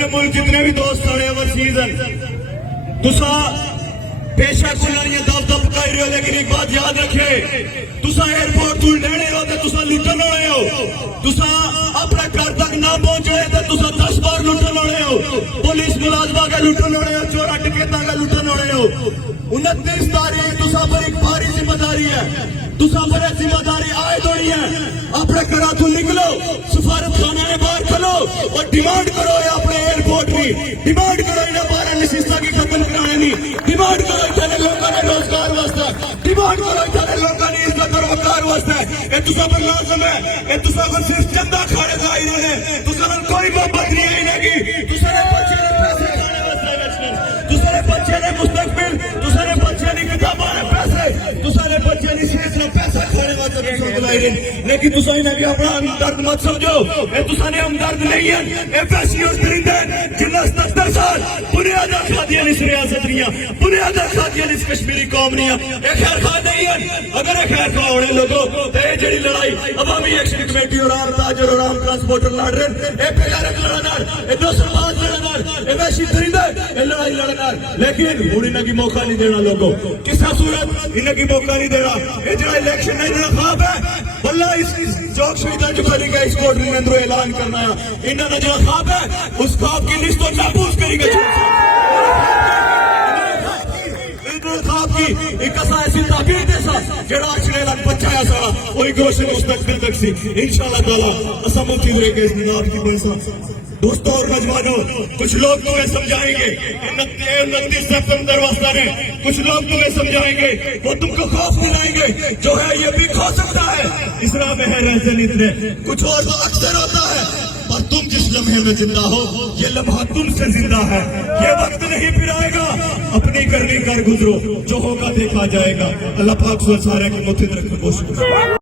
अपने मुल्क जितने भी दोस्त खड़े ओवरसीज हैं, तुसा बेशक उन्हें दब दब कर रहे हो, लेकिन एक बात याद रखे, तुसा एयरपोर्ट तू लेने हो तो तुसा लुटन वाले हो, तुसा अपने घर तक ना पहुंचे तो तुसा 10 बार लुटन वाले हो, पुलिस मुलाजमा के लुटन वाले हो, चोरा टिकेटा का लुटन वाले हो। 29 तारीख तुसा पर एक भारी जिम्मेदारी है, तुसा पर एक जिम्मेदारी आए दौड़ी है। अपने घर तू निकलो, सफारत खाना ने बाहर खलो और डिमांड करो अपने एयरपोर्ट की, डिमांड करो इन्हें बारह नशिस्ता की खत्म कराने की, डिमांड करो इतने लोगों ने रोजगार वास्ते, डिमांड करो इतने लोगों ने इज्जत और वकार वास्ते। ये तुसा पर लाजम है, ये तुसा पर सिर्फ चंदा खाने का ही नहीं है, तुसा पर कोई मोहब्बत नहीं है इन्हें की, तुसा ने बच्चे ने पैसे खाने वास्ते बेचने, तुसा ने बच्चे ने मुस्तकबिल, तुसा ने बच्चे ने किताबों ने पैसे, तुसा ने बच्चे ने शेष ने पैसा खाने वास्ते लेकिन तुसा इन्हें भी अपना हमदर्द मत समझो, ये तुसा ने हमदर्द नहीं है, ये वैसी और परिंदे जिन्हें 77 साल बुनियाद खादियां इस रियासत दियां, बुनियाद खादियां इस कश्मीरी कौम दियां, ये खैर खा नहीं है। अगर ये खैर खा होने लोगों तो ये जड़ी लड़ाई अवामी एक्शन कमेटी और आम ताजर और आम ट्रांसपोर्टर लड़ रहे हैं, ये बेगार लड़नार, ये दोस्तरबाज लड़नार, ये वैसी परिंदे ये लड़ाई लड़नार, लेकिन हुण इन्हें की मौका नहीं देना लोगों, किस सूरत इन्हें की मौका नहीं देना। ये जो इलेक्शन है इन्हें ख्वाब है वल्लाह इस चौक शहीदा जो करेगा इस कोर्ट में अंदर ऐलान करना है, इन्होंने जो ख्वाब है उस ख्वाब की लिस्ट और नापूस करेंगे। एक ऐसी ताबीर जैसा जेड़ा अचले लग बचाया सारा वही रोशन मुस्तकबिल तक सी इंशाअल्लाह ताला असा मुफ्ती होएगा इस निजाम की बरसा। दोस्तों और नौजवानों, कुछ लोग तुम्हें समझाएंगे 29 सितंबर वास्ता ने, कुछ लोग तुम्हें समझाएंगे, वो तुमको खौफ दिलाएंगे, जो है ये भी खो सकता है, इस राह में है रहते नितने, कुछ और तो अक्सर होता है, पर तुम जिस लम्हे में जिंदा हो ये लम्हा तुमसे जिंदा है, ये वक्त नहीं फिर आएगा, अपनी करनी कर गुजरो, जो होगा देखा जाएगा। अल्लाह पाक सारे की मुफ्ती रखे।